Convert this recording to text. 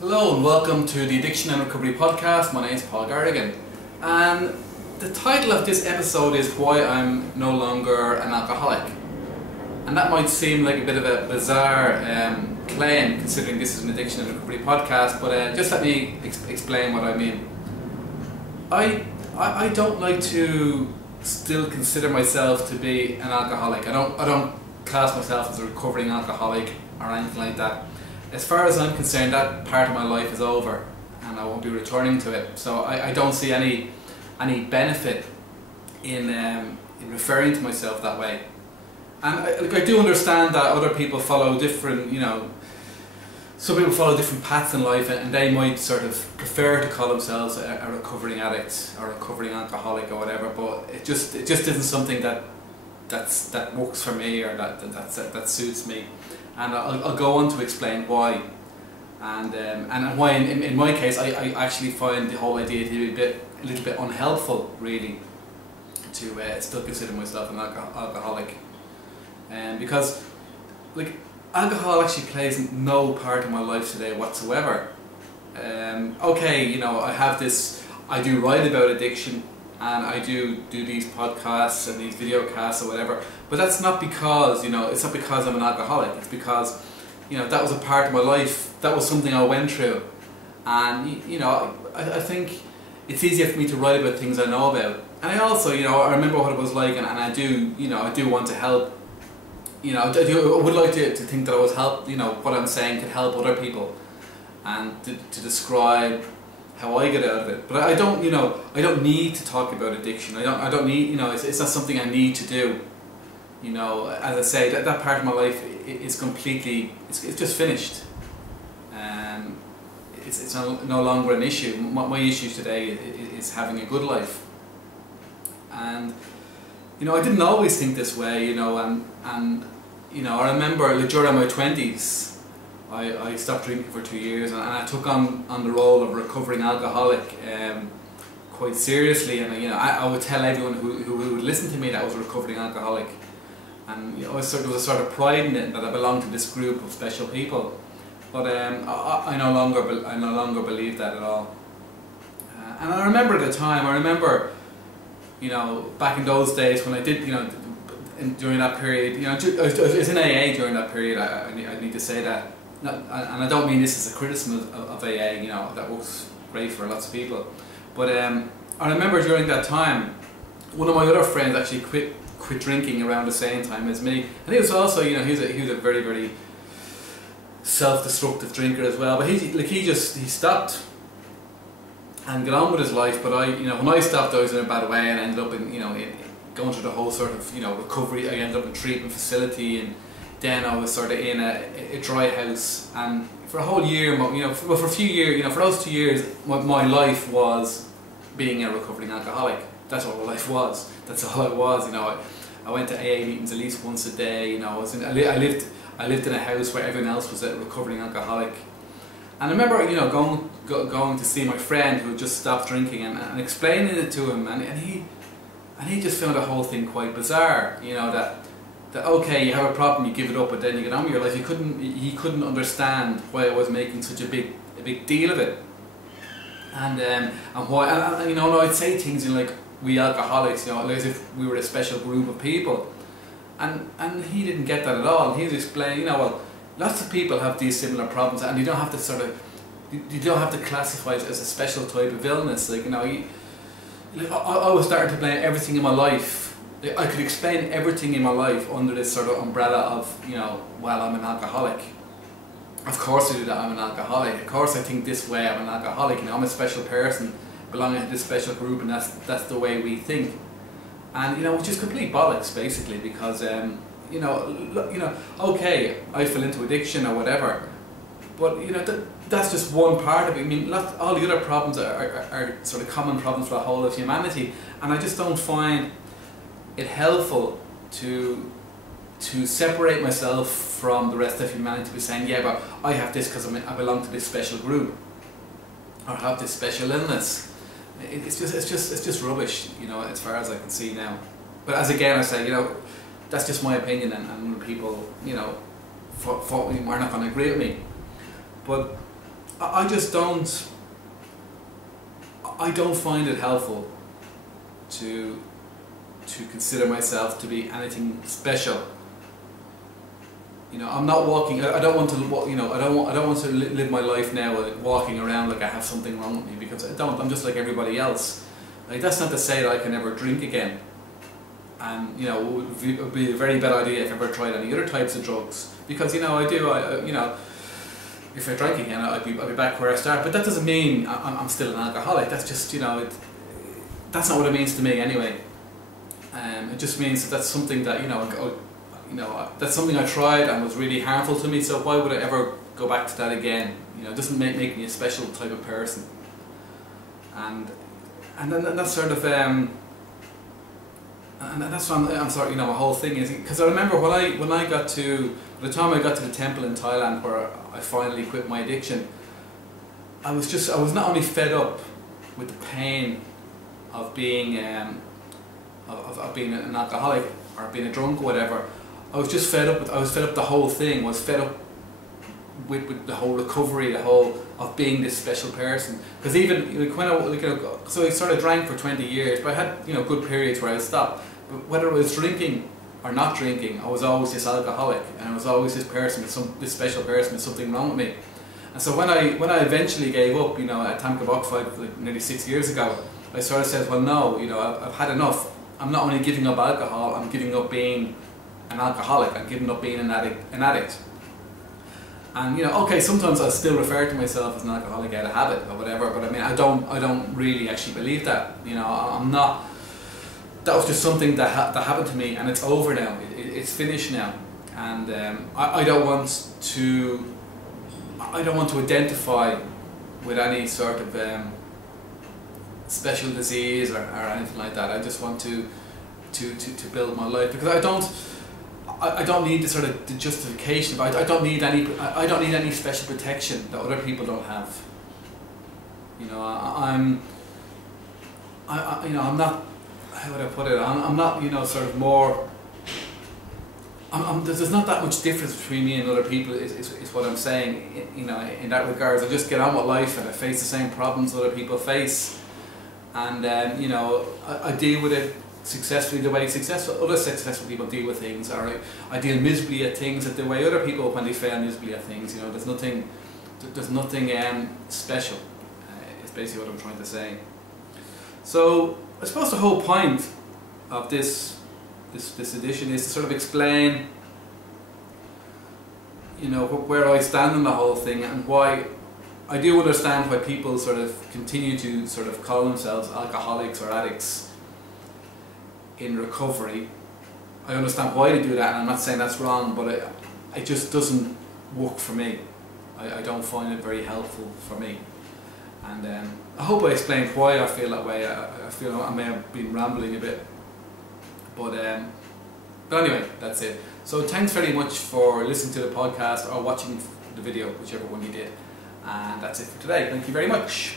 Hello and welcome to the Addiction and Recovery Podcast. My name is Paul Garrigan, and the title of this episode is Why I'm No Longer an Alcoholic. And that might seem like a bit of a bizarre claim, considering this is an Addiction and Recovery Podcast, but just let me explain what I mean. I don't like to still consider myself to be an alcoholic. I don't class myself as a recovering alcoholic or anything like that. As far as I'm concerned, that part of my life is over and I won't be returning to it. So I don't see any benefit in referring to myself that way. And I do understand that other people follow different, some people follow different paths in life, and they might sort of prefer to call themselves a recovering addict or a recovering alcoholic or whatever, but it just isn't something that works for me or that suits me. And I'll go on to explain why, and why in my case I actually find the whole idea to be a little bit unhelpful, really, to still consider myself an alcoholic, because like alcohol actually plays no part in my life today whatsoever. Okay, I have this, I do write about addiction, and I do these podcasts and these video casts or whatever, but that's not because, it's not because I'm an alcoholic. It's because, that was a part of my life, that was something I went through, and I think it's easier for me to write about things I know about. And I also, I remember what it was like, and I do, I do want to help. I would like to think that I was what I'm saying could help other people, and to describe how I get out of it. But I don't, I don't need to talk about addiction. I don't need, it's not something I need to do. As I say, that part of my life is completely, it's just finished. It's no longer an issue. My issue today is having a good life. And I didn't always think this way, and I remember during my 20s, I stopped drinking for 2 years, and I took on the role of recovering alcoholic quite seriously. And I would tell everyone who would listen to me that I was a recovering alcoholic, and there was a sort of pride in it that I belonged to this group of special people. But I no longer believe that at all. And I remember at the time, back in those days when I did, during that period, I was in AA during that period. I need to say that, and I don't mean this as a criticism of AA. That works great for lots of people. But I remember during that time, one of my other friends actually quit drinking around the same time as me, and he was also, he was a very, very self-destructive drinker as well. But he stopped and got on with his life. But when I stopped, I was in a bad way, and I ended up in, going through the whole sort of, recovery. I ended up in a treatment facility, and then I was sort of in a dry house. And for a whole year, for a few years, for those 2 years, my life was being a recovering alcoholic. That's what my life was. That's all it was. I went to AA meetings at least once a day. I lived in a house where everyone else was a recovering alcoholic. And I remember, going to see my friend who had just stopped drinking, and explaining it to him, and he just found the whole thing quite bizarre. That okay, you have a problem, you give it up, but then you get on with your life. He couldn't understand why I was making such a big deal of it, and why. And I'd say things like we alcoholics, like as if we were a special group of people, and he didn't get that at all. And he was explaining, well, lots of people have these similar problems, and you don't have to classify it as a special type of illness. I was starting to blame everything in my life. I could explain everything in my life under this sort of umbrella of, well, I'm an alcoholic. Of course I do that, I'm an alcoholic. Of course I think this way, I'm an alcoholic. I'm a special person belonging to this special group, and that's the way we think. And which is complete bollocks, basically, because okay, I fell into addiction or whatever, but that's just one part of it. I mean, all the other problems are sort of common problems for the whole of humanity, and I just don't find it helpful to separate myself from the rest of humanity by saying, yeah, but I have this because I belong to this special group, or have this special illness. It's just rubbish, as far as I can see now. But as again I say, that's just my opinion, and people, are not going to agree with me. But I just don't. I don't find it helpful to consider myself to be anything special. You know, I'm not walking. I don't want to. You know, I don't want to live my life now walking around like I have something wrong with me, because I don't. I'm just like everybody else. Like, that's not to say that I can never drink again. And you know, it would be a very bad idea if I ever tried any other types of drugs, because you know I do. You know, if I drank again, I'd be back where I started. But that doesn't mean I'm still an alcoholic. That's just, you know, that's not what it means to me anyway. It just means that that's something that, you know, that's something I tried and was really harmful to me. So why would I ever go back to that again? You know, it doesn't make me a special type of person. And then that's sort of and that's what I'm sorry. You know, my whole thing is, because I remember when I got to the time I got to the temple in Thailand where I finally quit my addiction, I was not only fed up with the pain of being of being an alcoholic or being a drunk or whatever. I was just fed up with the whole thing. I was fed up with the whole recovery, the whole of being this special person. Because even so I sort of drank for 20 years, but I had, you know, good periods where I stopped. But whether I was drinking or not drinking, I was always this alcoholic, and I was always this person this special person with something wrong with me. And so when I eventually gave up, you know, at Tank of Oxide like nearly 6 years ago, I sort of said, well, no, you know, I've had enough. I'm not only giving up alcohol, I'm giving up being an alcoholic. I'm giving up being an addict. And you know, okay, sometimes I still refer to myself as an alcoholic out of habit or whatever, but I mean, I don't really actually believe that. You know, I'm not. That was just something that happened to me, and it's over now. It's finished now, and I don't want to identify with any sort of special disease or anything like that. I just want to build my life, because I don't need the sort of the justification. I don't need any special protection that other people don't have. You know, I'm not. How would I put it? I'm not, you know, sort of more. There's not that much difference between me and other people. Is what I'm saying. You know, in that regards, I just get on with life and I face the same problems other people face, and you know, I deal with it successfully the way other successful people deal with things, or I deal miserably at things the way other people when they fail miserably at things. You know, there's nothing special. It's basically what I'm trying to say. So I suppose the whole point of this edition is to sort of explain, you know, where I stand in the whole thing, and why I do understand why people sort of continue to sort of call themselves alcoholics or addicts in recovery. I understand why they do that, and I'm not saying that's wrong, but it just doesn't work for me. I don't find it very helpful for me. And I hope I explained why I feel that way. I feel I may have been rambling a bit, but anyway, that's it. So thanks very much for listening to the podcast or watching the video, whichever one you did. And that's it for today. Thank you very much.